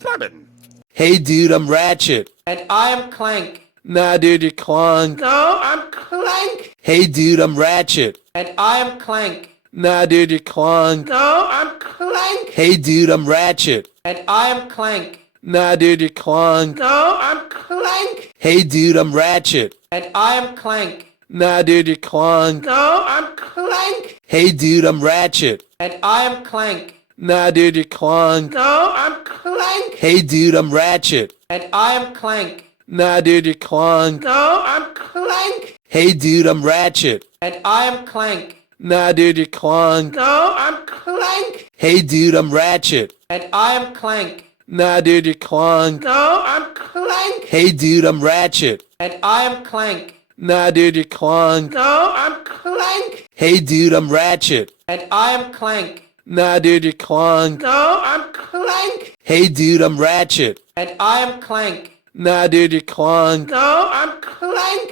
throbbing. Hey dude, I'm Ratchet. And I am Clank. Nah dude, you're Clank. No, I'm Clank. Hey dude, I'm Ratchet. And I am Clank. Nah dude, you're Clank. No, I'm Clank. Hey dude, I'm Ratchet. And I am Clank. Nah dude, you're Clank. No, I'm Clank. Hey dude, I'm Ratchet. And I am Clank. Nah dude, you're Clank. No, I'm Clank. Hey dude, I'm Ratchet. And I am Clank. Nah dude, you're Clank. No, I'm Clank. Hey dude, I'm Ratchet. And I am Clank. Nah dude, you're Clank. No, I'm Clank. Hey dude, I'm Ratchet. And I am Clank. Nah dude, you're Clank. No, I'm Clank. Hey dude, I'm Ratchet. And I am Clank. Nah dude, you're Clank. No, I'm Clank. Hey dude, I'm Ratchet. And I am Clank. Nah dude, you're Clank. No, I'm Clank. Hey dude, I'm Ratchet. And I am Clank. Nah dude, you're Clank. No, I'm Clank. Hey dude, I'm Ratchet. And I am Clank. Nah dude, you're Clank. No, I'm Clank.